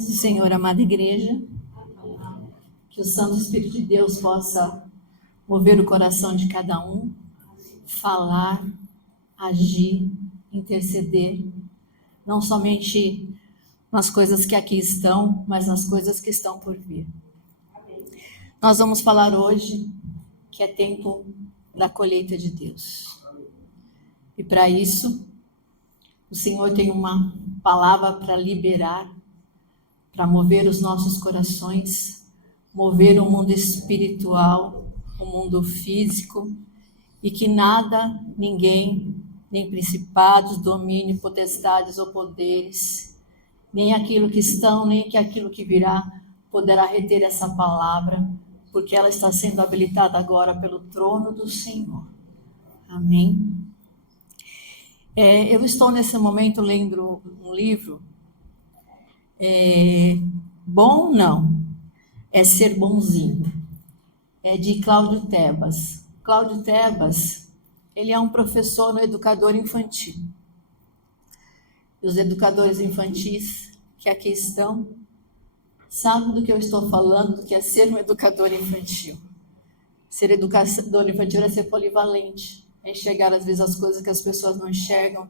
paz do Senhor, amada igreja, que o Santo Espírito de Deus possa mover o coração de cada um, falar, agir, interceder, não somente nas coisas que aqui estão, mas nas coisas que estão por vir. Nós vamos falar hoje que é tempo da colheita de Deus. E para isso, o Senhor tem uma palavra para liberar, para mover os nossos corações, mover o mundo espiritual, o mundo físico, e que nada, ninguém, nem principados, domínio, potestades ou poderes, nem aquilo que estão, nem aquilo que virá, poderá reter essa palavra, porque ela está sendo habilitada agora pelo trono do Senhor. Amém? Eu estou nesse momento lendo um livro. Bom não, é ser bonzinho. É de Cláudio Tebas. Cláudio Tebas, ele é um professor, um educador infantil. E os educadores infantis que aqui estão sabem do que eu estou falando, do que é ser um educador infantil. Ser educador infantil é ser polivalente, é enxergar às vezes as coisas que as pessoas não enxergam,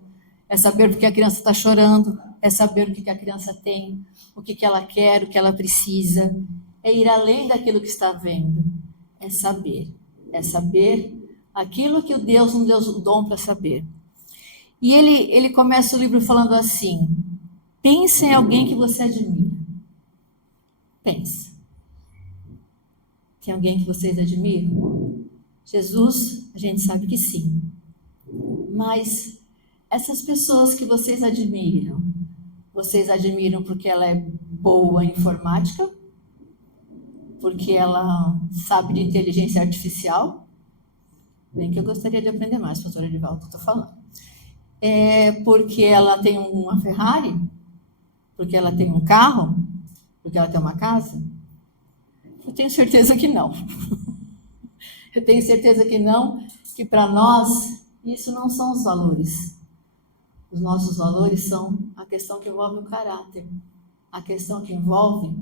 é saber porque a criança está chorando, é saber o que a criança tem, o que ela quer, o que ela precisa, é ir além daquilo que está vendo, é saber aquilo que Deus nos deu o dom para saber. E ele começa o livro falando assim: pensa em alguém que você admira. Pensa. Tem alguém que vocês admiram? Jesus, a gente sabe que sim. Mas essas pessoas que vocês admiram porque ela é boa em informática? Porque ela sabe de inteligência artificial? Bem que eu gostaria de aprender mais, pastora Edivaldo, que eu estou falando. Porque ela tem uma Ferrari? Porque ela tem um carro? Porque ela tem uma casa? Eu tenho certeza que não. Eu tenho certeza que não, que para nós isso não são os valores. Os nossos valores são a questão que envolve o caráter, a questão que envolve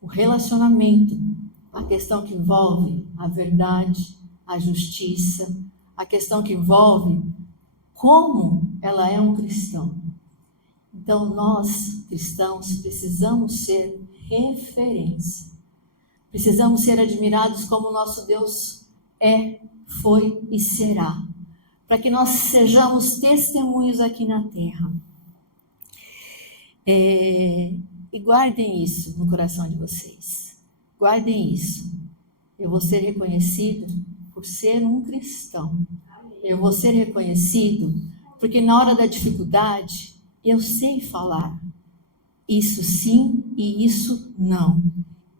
o relacionamento, a questão que envolve a verdade, a justiça, a questão que envolve como ela é um cristão. Então, nós, cristãos, precisamos ser referência. Precisamos ser admirados como o nosso Deus é, foi e será. Para que nós sejamos testemunhos aqui na terra. E guardem isso no coração de vocês. Guardem isso. Eu vou ser reconhecido por ser um cristão. Eu vou ser reconhecido porque na hora da dificuldade eu sei falar. Isso sim e isso não.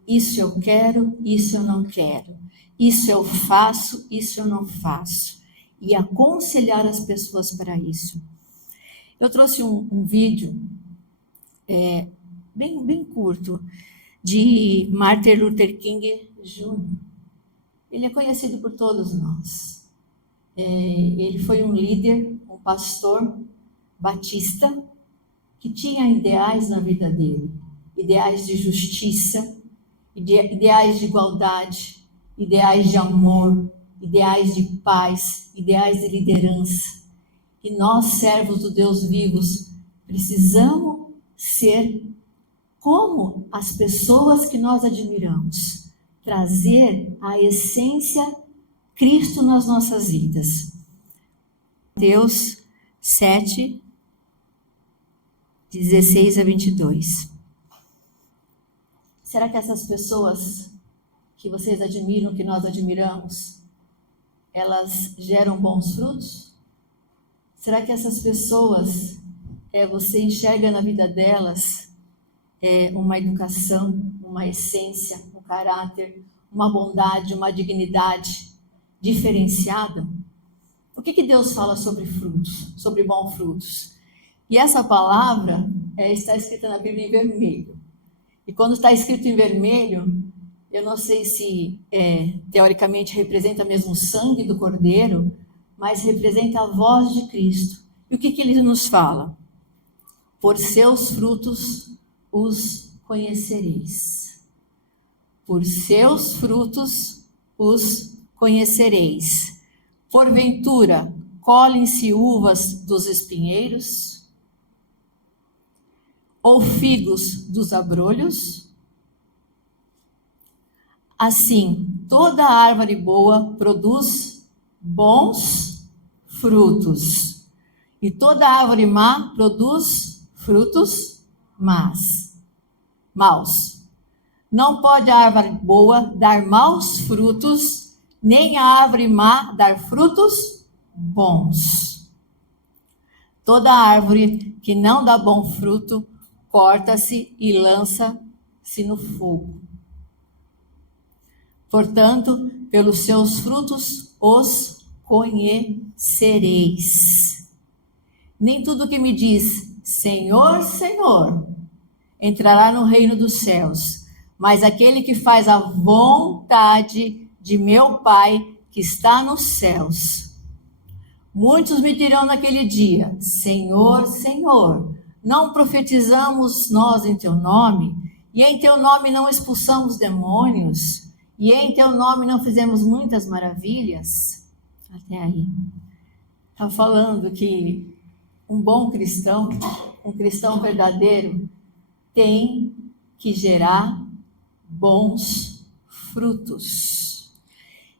Isso eu quero, isso eu não quero. Isso eu faço, isso eu não faço. E aconselhar as pessoas para isso. Eu trouxe um vídeo bem curto de Martin Luther King Jr. Ele é conhecido por todos nós. Ele foi um líder, um pastor batista que tinha ideais na vida dele. Ideais de justiça, ideais de igualdade, ideais de amor, ideais de paz, ideais de liderança. E nós, servos do Deus vivos, precisamos ser como as pessoas que nós admiramos, trazer a essência Cristo nas nossas vidas. Mateus 7, 16 a 22. Será que essas pessoas que vocês admiram, que nós admiramos, elas geram bons frutos? Será que essas pessoas, você enxerga na vida delas uma educação, uma essência, um caráter, uma bondade, uma dignidade diferenciada? O que Deus fala sobre frutos, sobre bons frutos? E essa palavra está escrita na Bíblia em vermelho. E quando está escrito em vermelho, eu não sei se teoricamente representa mesmo o sangue do Cordeiro, mas representa a voz de Cristo. E o que ele nos fala? Por seus frutos os conhecereis. Por seus frutos os conhecereis. Porventura, colhem-se uvas dos espinheiros? Ou figos dos abrolhos? Assim, toda árvore boa produz bons frutos, e toda árvore má produz frutos maus. Não pode a árvore boa dar maus frutos, nem a árvore má dar frutos bons. Toda árvore que não dá bom fruto, corta-se e lança-se no fogo. Portanto, pelos seus frutos os conhecereis. Nem tudo que me diz Senhor, Senhor, entrará no reino dos céus, mas aquele que faz a vontade de meu Pai que está nos céus. Muitos me dirão naquele dia: Senhor, Senhor, não profetizamos nós em teu nome? E em teu nome não expulsamos demônios? E em teu nome não fizemos muitas maravilhas? Até aí. Está falando que um bom cristão, um cristão verdadeiro, tem que gerar bons frutos.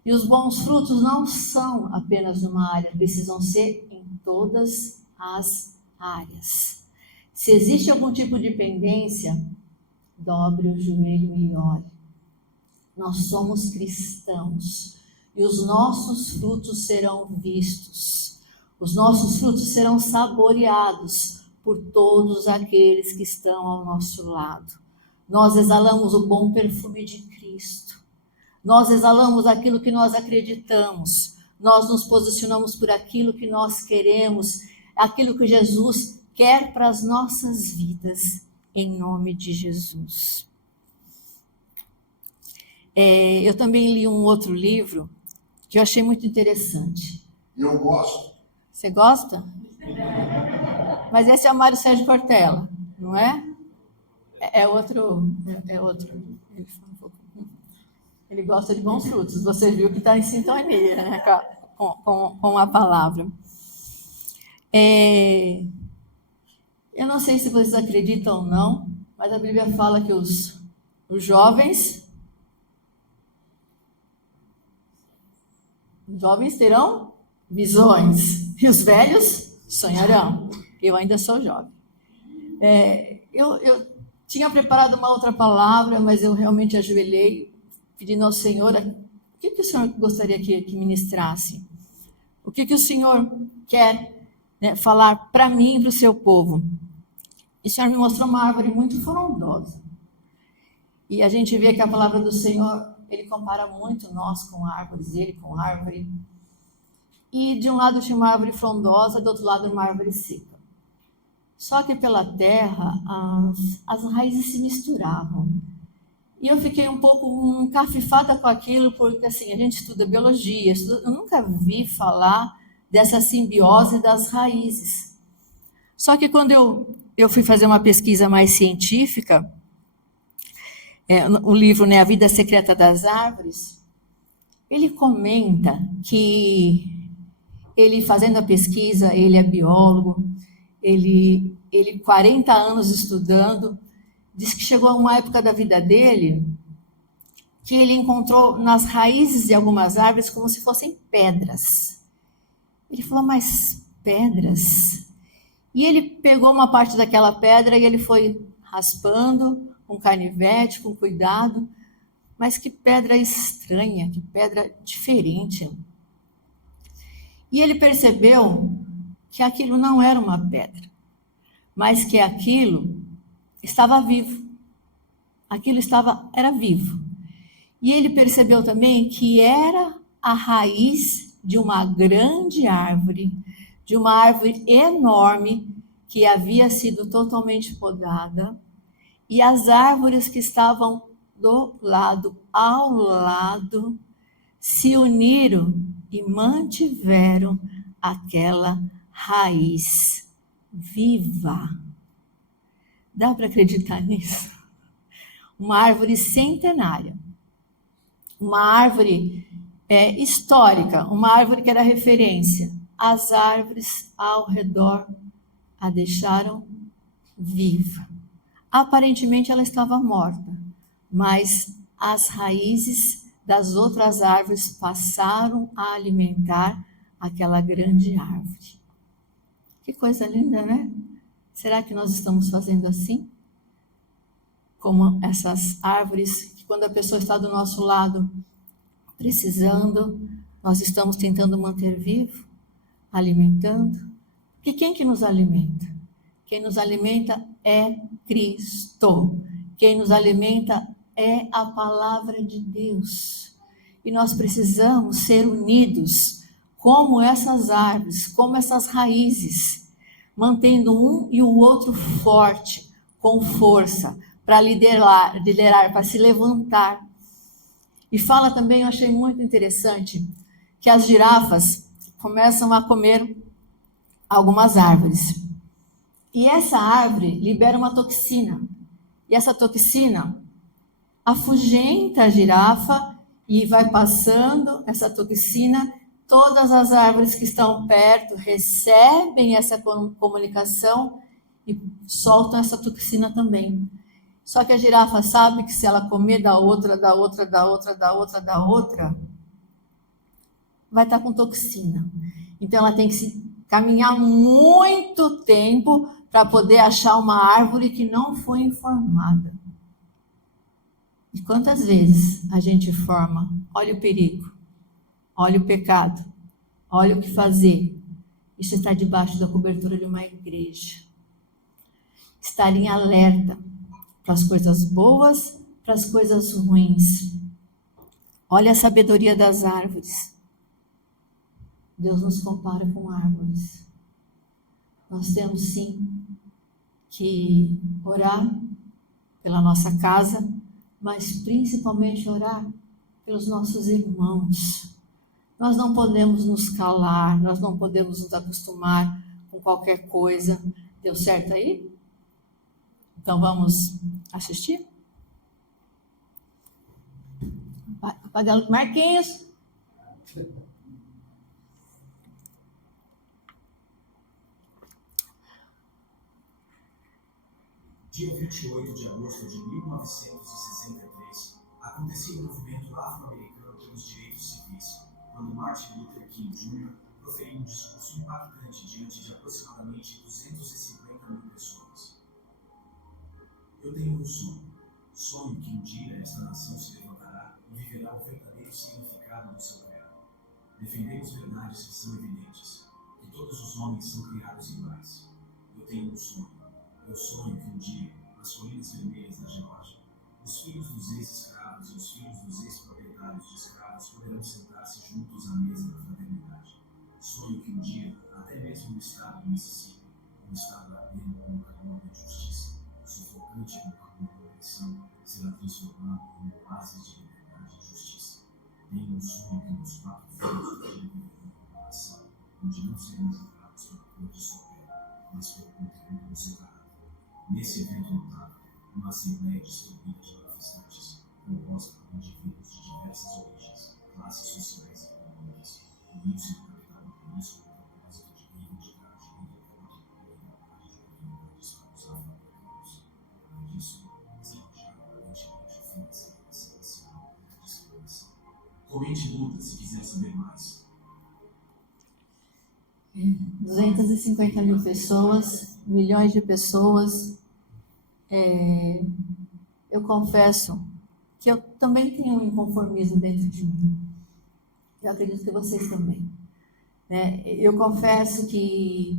E os bons frutos não são apenas numa área, precisam ser em todas as áreas. Se existe algum tipo de pendência, dobre o joelho e ore. Nós somos cristãos e os nossos frutos serão vistos. Os nossos frutos serão saboreados por todos aqueles que estão ao nosso lado. Nós exalamos o bom perfume de Cristo. Nós exalamos aquilo que nós acreditamos. Nós nos posicionamos por aquilo que nós queremos, aquilo que Jesus quer para as nossas vidas, em nome de Jesus. Eu também li um outro livro que eu achei muito interessante. Eu gosto. Você gosta? Mas esse é o Mário Sérgio Cortella, não é? É outro. Ele gosta de bons frutos. Você viu que está em sintonia, né, com a palavra. Eu não sei se vocês acreditam ou não, mas a Bíblia fala que os jovens terão visões e os velhos sonharão. Eu ainda sou jovem. Eu tinha preparado uma outra palavra, mas eu realmente ajoelhei, pedindo ao Senhor o que o Senhor gostaria que ministrasse. O que o Senhor quer, né, falar para mim e para o seu povo. E o Senhor me mostrou uma árvore muito frondosa. E a gente vê que a palavra do Senhor, ele compara muito nós com árvores, ele com árvore. E de um lado tinha uma árvore frondosa, do outro lado uma árvore seca. Só que pela terra, as raízes se misturavam. E eu fiquei um pouco encafifada com aquilo, porque assim, a gente estuda biologia, eu nunca vi falar dessa simbiose das raízes. Só que quando eu fui fazer uma pesquisa mais científica, o livro, né, A Vida Secreta das Árvores, ele comenta que ele, fazendo a pesquisa, ele é biólogo, ele 40 anos estudando, diz que chegou a uma época da vida dele que ele encontrou nas raízes de algumas árvores como se fossem pedras. Ele falou, mas pedras? E ele pegou uma parte daquela pedra e ele foi raspando com canivete, com cuidado. Mas que pedra estranha, que pedra diferente. E ele percebeu que aquilo não era uma pedra, mas que aquilo estava vivo. Aquilo era vivo. E ele percebeu também que era a raiz de uma grande árvore, de uma árvore enorme que havia sido totalmente podada, e as árvores que estavam ao lado, se uniram e mantiveram aquela raiz viva. Dá para acreditar nisso? Uma árvore centenária, uma árvore histórica, uma árvore que era referência. As árvores ao redor a deixaram viva. Aparentemente ela estava morta, mas as raízes das outras árvores passaram a alimentar aquela grande árvore. Que coisa linda, né? Será que nós estamos fazendo assim? Como essas árvores que quando a pessoa está do nosso lado precisando, nós estamos tentando manter vivo, alimentando. E quem que nos alimenta? Quem nos alimenta é Cristo. Quem nos alimenta é a palavra de Deus. E nós precisamos ser unidos como essas árvores, como essas raízes, mantendo um e o outro forte, com força, para liderar, para se levantar. E fala também, eu achei muito interessante, que as girafas começam a comer algumas árvores. E essa árvore libera uma toxina. E essa toxina afugenta a girafa e vai passando essa toxina. Todas as árvores que estão perto recebem essa comunicação e soltam essa toxina também. Só que a girafa sabe que se ela comer da outra, vai estar com toxina. Então ela tem que caminhar muito tempo para poder achar uma árvore que não foi informada. E quantas vezes a gente forma, olha o perigo, olha o pecado, olha o que fazer. Isso está debaixo da cobertura de uma igreja. Estar em alerta para as coisas boas, para as coisas ruins. Olha a sabedoria das árvores. Deus nos compara com árvores. Nós temos sim que orar pela nossa casa, mas principalmente orar pelos nossos irmãos. Nós não podemos nos calar, nós não podemos nos acostumar com qualquer coisa. Deu certo aí? Então vamos assistir? Marquinhos. Dia 28 de agosto de 1963, acontecia o movimento afro-americano pelos direitos civis, quando Martin Luther King Jr. proferiu um discurso impactante diante de aproximadamente 250 mil pessoas. Eu tenho um sonho que um dia esta nação se levantará e viverá o verdadeiro significado do seu credo. Defendemos verdades que são evidentes, que todos os homens são criados iguais. Eu tenho um sonho. Eu sonho que um dia, nas colinas vermelhas da Geórgia, os filhos dos ex-escravos e os filhos dos ex-proprietários de escravos poderão sentar-se juntos à mesa da fraternidade. Sonho que um dia, até mesmo no estado do Mississippi, um estado ardendo com o calor da injustiça, sufocante com o calor da opressão, será transformado em um oásis de liberdade e justiça. Tenho um sonho que meus 4 filhos viverão uma nação onde não serão julgados pela cor de sua pele, mas pelo conteúdo do seu caráter. Nesse evento notável, uma assembleia distribuída de manifestantes, composta por indivíduos de diversas origens, classes sociais e econômicas, unidos no capital do país com o propósito de reivindicar a direito e igualdade de oportunidades para os afro-americanos. Além disso, desejar urgentemente o fim da segregação racial e da discriminação. Comente luta se quiser saber mais. 250 mil pessoas, milhões de pessoas. Eu confesso que eu também tenho um inconformismo dentro de mim. Eu acredito que vocês também. Eu confesso que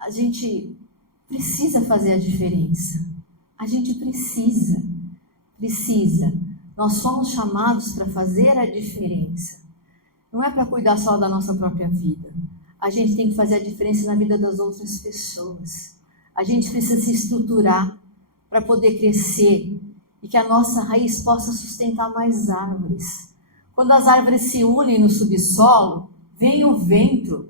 a gente precisa fazer a diferença. A gente precisa. Nós fomos chamados para fazer a diferença. Não é para cuidar só da nossa própria vida. A gente tem que fazer a diferença na vida das outras pessoas. A gente precisa se estruturar para poder crescer e que a nossa raiz possa sustentar mais árvores. Quando as árvores se unem no subsolo, vem o vento,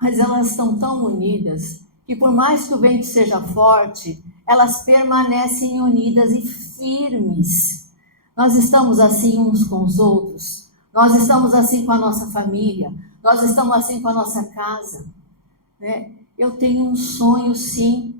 mas elas estão tão unidas que por mais que o vento seja forte, elas permanecem unidas e firmes. Nós estamos assim uns com os outros, nós estamos assim com a nossa família, nós estamos assim com a nossa casa, né? Eu tenho um sonho, sim,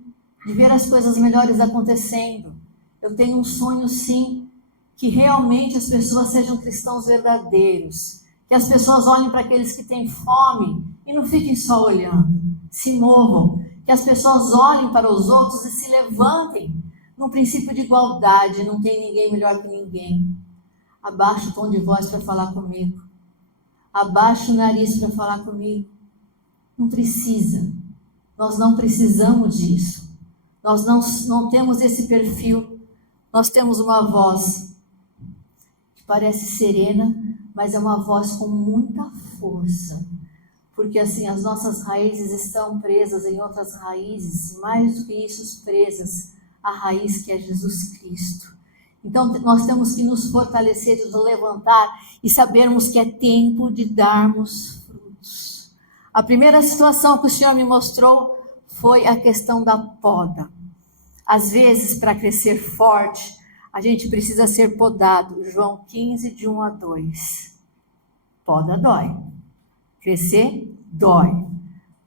de ver as coisas melhores acontecendo. Eu tenho um sonho, sim, que realmente as pessoas sejam cristãos verdadeiros, que as pessoas olhem para aqueles que têm fome e não fiquem só olhando, se movam, que as pessoas olhem para os outros e se levantem num princípio de igualdade. Não tem ninguém melhor que ninguém. Abaixa o tom de voz para falar comigo, abaixa o nariz para falar comigo. Não precisa, nós não precisamos disso, nós não temos esse perfil. Nós temos uma voz que parece serena, mas é uma voz com muita força, porque assim as nossas raízes estão presas em outras raízes, e mais do que isso, presas à raiz que é Jesus Cristo. Então nós temos que nos fortalecer, nos levantar e sabermos que é tempo de darmos frutos. A primeira situação que o Senhor me mostrou foi a questão da poda. Às vezes, para crescer forte, a gente precisa ser podado. João 15, de 1 a 2. Poda dói. Crescer dói.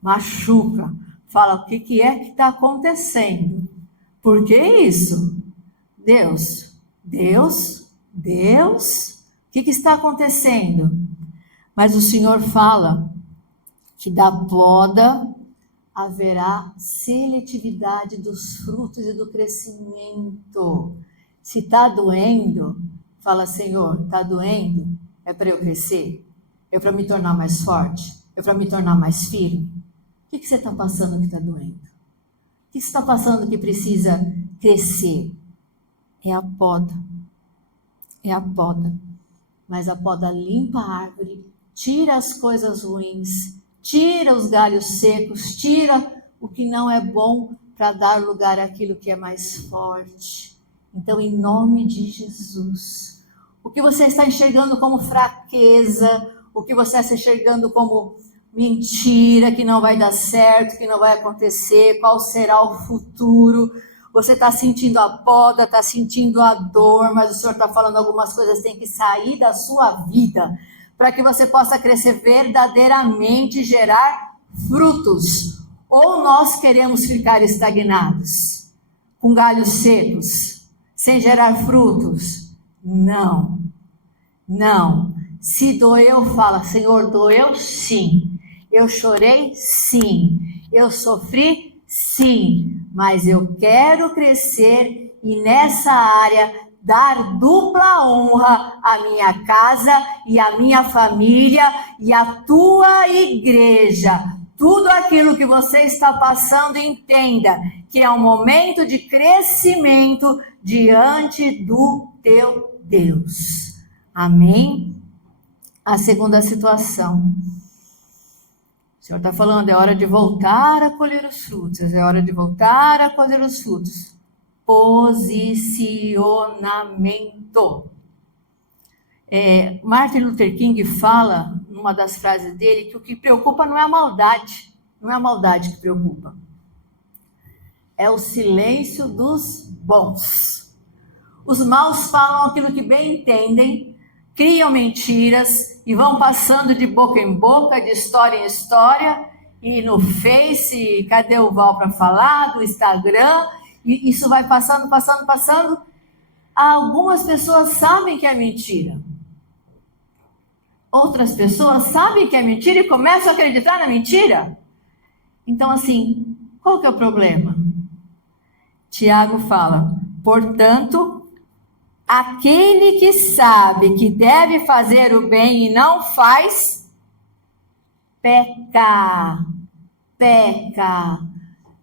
Machuca. Fala, o que é que está acontecendo? Por que isso? Deus. O que está acontecendo? Mas o Senhor fala que da poda haverá seletividade dos frutos e do crescimento. Se está doendo, fala, Senhor, está doendo? É para eu crescer? É para me tornar mais forte? É para me tornar mais firme? O que você está passando que está doendo? O que você está passando que precisa crescer? É a poda. É a poda. Mas a poda limpa a árvore, tira as coisas ruins, tira os galhos secos, tira o que não é bom para dar lugar àquilo que é mais forte. Então, em nome de Jesus, o que você está enxergando como fraqueza, o que você está enxergando como mentira, que não vai dar certo, que não vai acontecer, qual será o futuro? Você está sentindo a poda, está sentindo a dor, mas o Senhor está falando algumas coisas que têm que sair da sua vida, para que você possa crescer verdadeiramente e gerar frutos. Ou nós queremos ficar estagnados, com galhos secos, sem gerar frutos? Não. Se doeu, fala, Senhor, doeu sim. Eu chorei sim. Eu sofri sim. Mas eu quero crescer e nessa área dar dupla honra à minha casa e à minha família e à tua igreja. Tudo aquilo que você está passando, entenda que é um momento de crescimento diante do teu Deus. Amém? A segunda situação. O Senhor está falando, é hora de voltar a colher os frutos, é hora de voltar a colher os frutos. Posicionamento. Martin Luther King fala, numa das frases dele, que o que preocupa não é a maldade, não é a maldade que preocupa. É o silêncio dos bons. Os maus falam aquilo que bem entendem, criam mentiras e vão passando de boca em boca, de história em história, e no Face, cadê o Val para falar, do Instagram, e isso vai passando. Algumas pessoas sabem que é mentira. Outras pessoas sabem que é mentira e começam a acreditar na mentira. Então, assim, qual que é o problema? Tiago fala, portanto, aquele que sabe que deve fazer o bem e não faz, peca.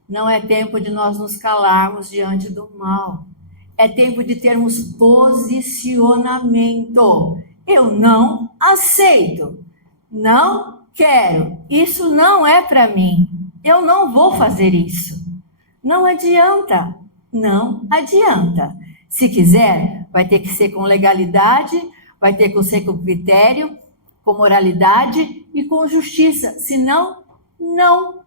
Não é tempo de nós nos calarmos diante do mal. É tempo de termos posicionamento. Eu não aceito. Não quero. Isso não é para mim. Eu não vou fazer isso. Não adianta. Se quiser, vai ter que ser com legalidade, vai ter que ser com critério, com moralidade e com justiça. Senão, não.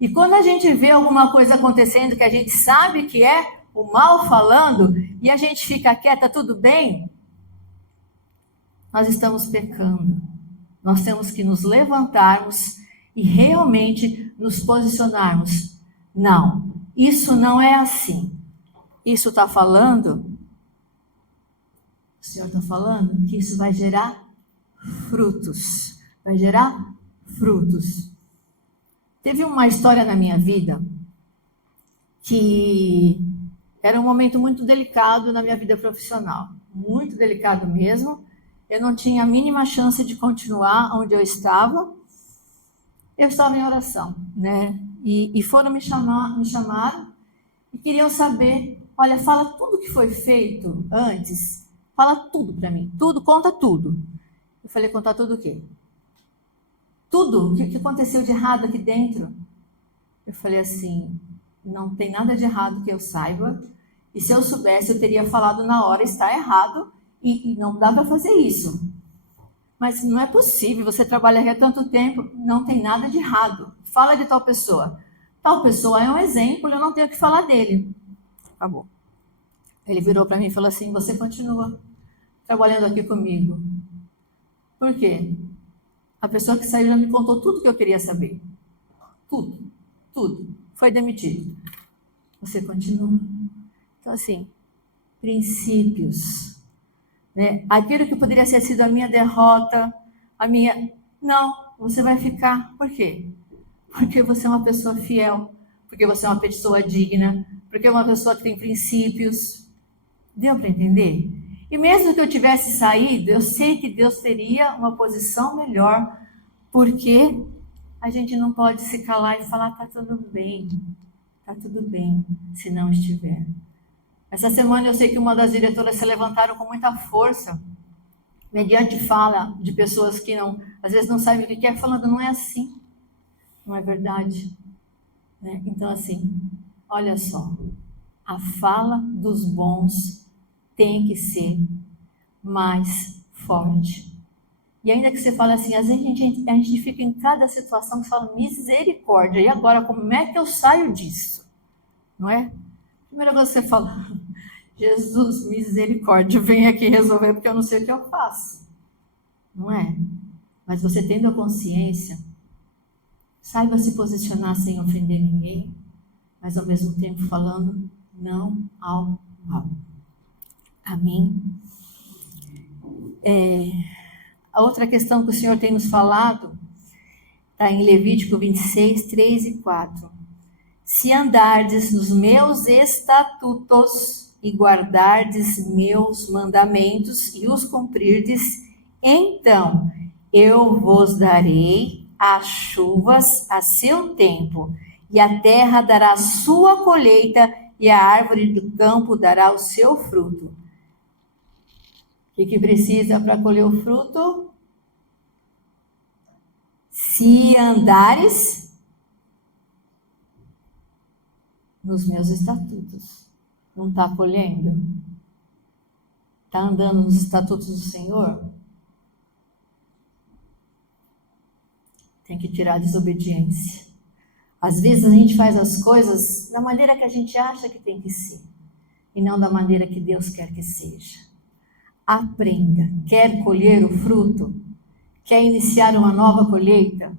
E quando a gente vê alguma coisa acontecendo que a gente sabe que é o mal falando e a gente fica quieta, tudo bem, nós estamos pecando. Nós temos que nos levantarmos e realmente nos posicionarmos. Não, isso não é assim. Isso está falando, o Senhor está falando que isso vai gerar frutos. Vai gerar frutos. Teve uma história na minha vida que era um momento muito delicado na minha vida profissional. Muito delicado mesmo. Eu não tinha a mínima chance de continuar onde eu estava. Eu estava em oração, né? E foram me chamaram e queriam saber, olha, fala tudo que foi feito antes, fala tudo para mim, tudo, conta tudo. Eu falei, contar tudo o quê? Tudo, o que aconteceu de errado aqui dentro? Eu falei assim, não tem nada de errado que eu saiba, e se eu soubesse, eu teria falado na hora, está errado, e não dá para fazer isso. Mas não é possível, você trabalha aqui há tanto tempo, não tem nada de errado. Fala de tal pessoa. Tal pessoa é um exemplo, eu não tenho o que falar dele. Acabou. Ele virou para mim e falou assim, você continua trabalhando aqui comigo. Por quê? A pessoa que saiu já me contou tudo que eu queria saber. Tudo, tudo. Foi demitido. Você continua. Então, assim, princípios. Né? Aquilo que poderia ter sido a minha derrota, a minha... Não, você vai ficar. Por quê? Porque você é uma pessoa fiel, porque você é uma pessoa digna, porque é uma pessoa que tem princípios. Deu para entender? E mesmo que eu tivesse saído, eu sei que Deus teria uma posição melhor, porque a gente não pode se calar e falar, tá tudo bem, se não estiver. Essa semana eu sei que uma das diretoras se levantaram com muita força, mediante fala de pessoas que não, às vezes não sabem o que é, falando, não é assim, não é verdade. Né? Então, assim, olha só, a fala dos bons tem que ser mais forte. E ainda que você fale assim, às vezes a gente fica em cada situação que fala, misericórdia, e agora como é que eu saio disso? Não é? Primeira coisa que você fala, Jesus, misericórdia, vem aqui resolver porque eu não sei o que eu faço. Não é? Mas você tendo a consciência, saiba se posicionar sem ofender ninguém, mas ao mesmo tempo falando não ao mal. Amém? A outra questão que o Senhor tem nos falado está em Levítico 26, 3 e 4. Se andardes nos meus estatutos e guardardes meus mandamentos e os cumprirdes, então eu vos darei as chuvas a seu tempo, e a terra dará a sua colheita, e a árvore do campo dará o seu fruto. O que precisa para colher o fruto? Se andares nos meus estatutos. Não está colhendo? Está andando nos estatutos do Senhor? Tem que tirar a desobediência. Às vezes a gente faz as coisas da maneira que a gente acha que tem que ser, e não da maneira que Deus quer que seja. Aprenda. Quer colher o fruto? Quer iniciar uma nova colheita?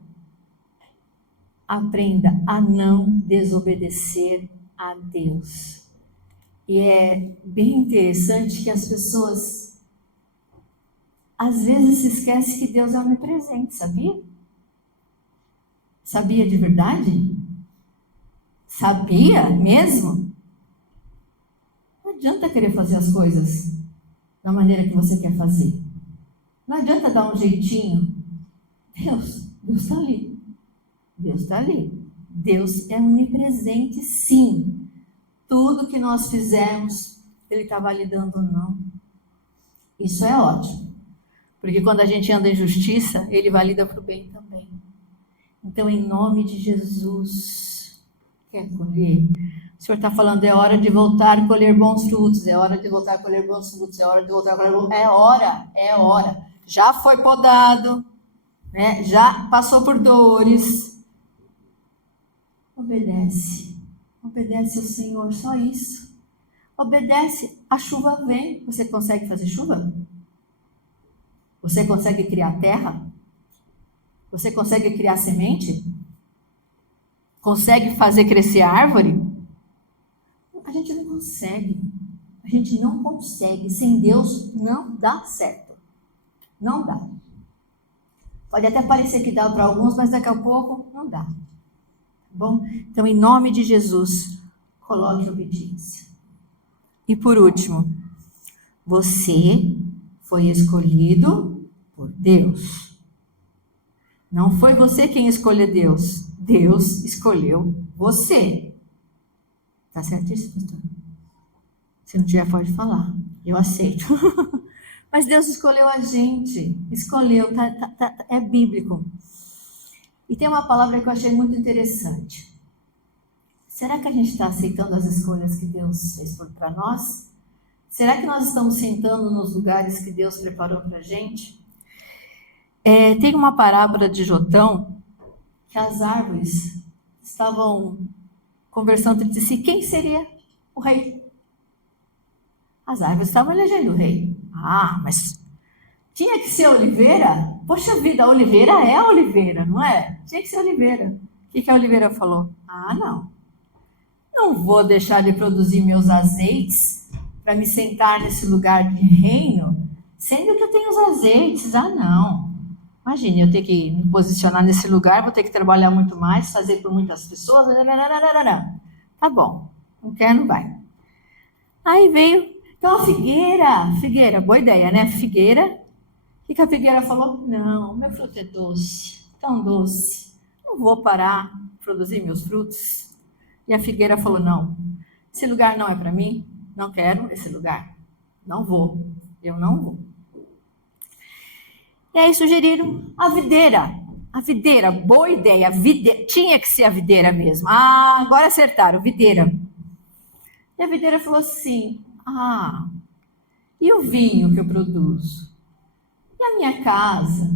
Aprenda a não desobedecer a Deus. E é bem interessante que as pessoas às vezes se esquecem que Deus é onipresente, sabia? Sabia de verdade? Sabia mesmo? Não adianta querer fazer as coisas da maneira que você quer fazer. Não adianta dar um jeitinho. Deus está ali. Deus está ali. Deus é onipresente, sim. Tudo que nós fizermos, Ele está validando ou não. Isso é ótimo. Porque quando a gente anda em justiça, Ele valida para o bem também. Então, em nome de Jesus, quer colher? O Senhor está falando, é hora de voltar a colher bons frutos, é hora de voltar a colher bons frutos, é hora de voltar a colher bons frutos. É hora. Já foi podado, né? Já passou por dores. Obedece. Obedece ao Senhor, só isso. Obedece, a chuva vem. Você consegue fazer chuva? Você consegue criar terra? Você consegue criar semente? Consegue fazer crescer árvore? A gente não consegue. A gente não consegue. Sem Deus não dá certo. Não dá. Pode até parecer que dá para alguns, mas daqui a pouco não dá. Tá bom? Então, em nome de Jesus, coloque obediência. E por último, você foi escolhido por Deus. Não foi você quem escolheu Deus. Deus escolheu você. Tá certíssimo, pastor? Se não tiver, pode falar. Eu aceito. Mas Deus escolheu a gente. Escolheu. É bíblico. E tem uma palavra que eu achei muito interessante. Será que a gente está aceitando as escolhas que Deus fez para nós? Será que nós estamos sentando nos lugares que Deus preparou para a gente? Tem uma parábola de Jotão, que as árvores estavam conversando entre si, quem seria o rei? As árvores estavam elegendo o rei. Ah, mas tinha que ser a oliveira? Poxa vida, a oliveira é a oliveira, não é? Tinha que ser a oliveira. O que a oliveira falou? Ah, não. Não vou deixar de produzir meus azeites para me sentar nesse lugar de reino, sendo que eu tenho os azeites. Ah, não. Imagine, eu ter que me posicionar nesse lugar, vou ter que trabalhar muito mais, fazer por muitas pessoas. Tá bom, não quer, não vai. Aí veio, então a figueira, boa ideia, né? Figueira, o que a figueira falou? Não, meu fruto é doce, tão doce, não vou parar de produzir meus frutos. E a figueira falou, não, esse lugar não é para mim, não quero esse lugar, não vou, eu não vou. E aí sugeriram a videira, boa ideia, tinha que ser a videira mesmo. Ah, agora acertaram, videira. E a videira falou assim, e o vinho que eu produzo? E a minha casa?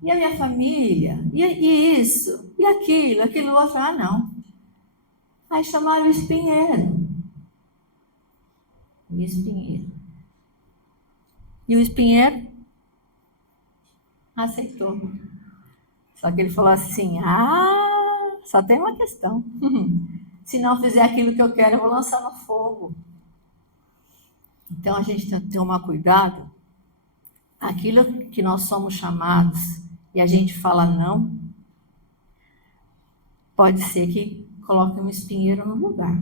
E a minha família? E isso? E aquilo outro? Ah, não. Aí chamaram o espinheiro. E o espinheiro aceitou. Só que ele falou assim, só tem uma questão. Se não fizer aquilo que eu quero, eu vou lançar no fogo. Então a gente tem que tomar cuidado. Aquilo que nós somos chamados e a gente fala não, pode ser que coloque um espinheiro no lugar.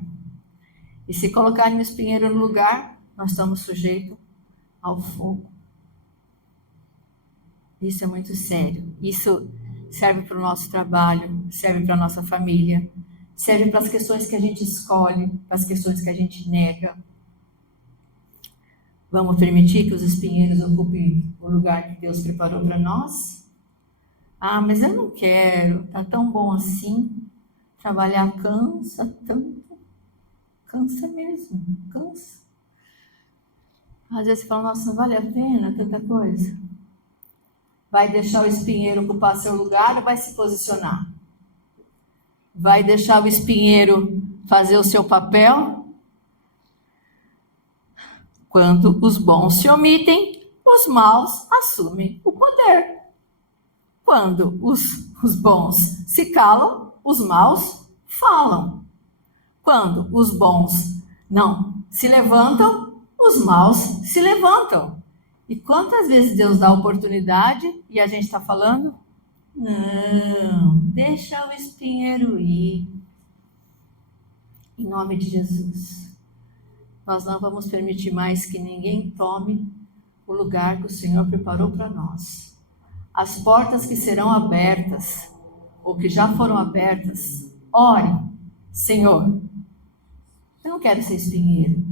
E se colocar um espinheiro no lugar, nós estamos sujeitos ao fogo. Isso é muito sério. Isso serve para o nosso trabalho, serve para a nossa família, serve para as questões que a gente escolhe, para as questões que a gente nega. Vamos permitir que os espinheiros ocupem o lugar que Deus preparou para nós? Ah, mas eu não quero, tá tão bom assim. Trabalhar cansa tanto. Cansa mesmo, cansa. Às vezes você fala, nossa, não vale a pena tanta coisa. Vai deixar o espinheiro ocupar seu lugar ou vai se posicionar? Vai deixar o espinheiro fazer o seu papel? Quando os bons se omitem, os maus assumem o poder. Quando os bons se calam, os maus falam. Quando os bons não se levantam, os maus se levantam. E quantas vezes Deus dá oportunidade e a gente está falando? Não, deixa o espinheiro ir. Em nome de Jesus. Nós não vamos permitir mais que ninguém tome o lugar que o Senhor preparou para nós. As portas que serão abertas, ou que já foram abertas, ore, Senhor, eu não quero ser espinheiro,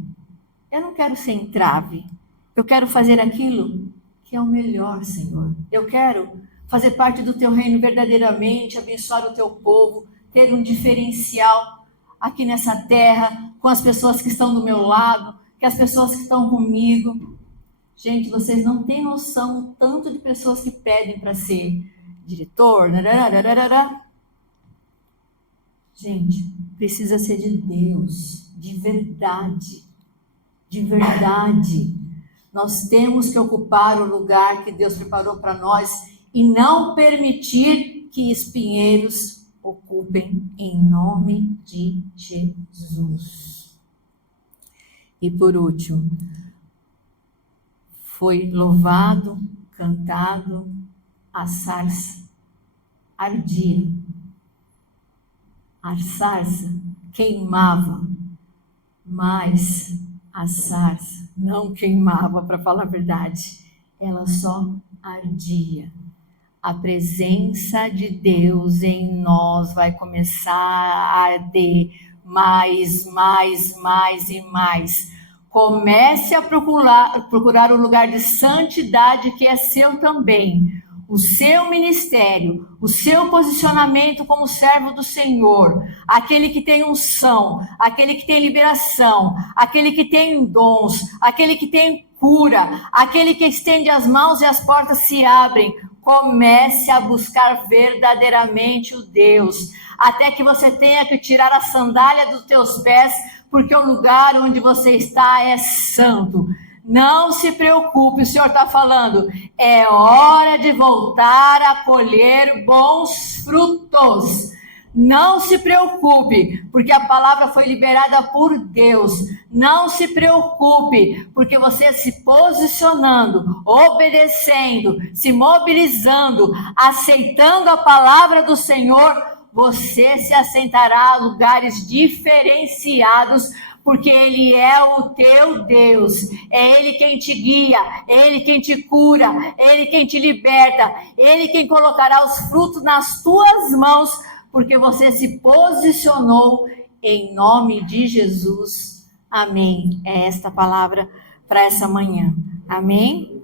eu não quero ser entrave, eu quero fazer aquilo que é o melhor, Senhor. Eu quero fazer parte do Teu reino verdadeiramente, abençoar o Teu povo, ter um diferencial aqui nessa terra, com as pessoas que estão do meu lado, com as pessoas que estão comigo. Gente, vocês não têm noção tanto de pessoas que pedem para ser diretor, Gente, precisa ser de Deus, de verdade. De verdade. Nós temos que ocupar o lugar que Deus preparou para nós e não permitir que espinheiros ocupem, em nome de Jesus. E por último, foi louvado, cantado, a sarça ardia. A sarça queimava, mas a sarça não queimava, para falar a verdade, ela só ardia. A presença de Deus em nós vai começar a arder mais e mais. Comece a procurar o lugar de santidade que é seu também. O seu ministério, o seu posicionamento como servo do Senhor, aquele que tem unção, aquele que tem liberação, aquele que tem dons, aquele que tem cura, aquele que estende as mãos e as portas se abrem. Comece a buscar verdadeiramente o Deus, até que você tenha que tirar a sandália dos teus pés, porque o lugar onde você está é santo. Não se preocupe, o Senhor está falando, é hora de voltar a colher bons frutos. Não se preocupe, porque a palavra foi liberada por Deus. Não se preocupe, porque você se posicionando, obedecendo, se mobilizando, aceitando a palavra do Senhor, você se assentará a lugares diferenciados, porque Ele é o teu Deus, é Ele quem te guia, é Ele quem te cura, é Ele quem te liberta, é Ele quem colocará os frutos nas tuas mãos, porque você se posicionou em nome de Jesus. Amém. É esta palavra para essa manhã. Amém.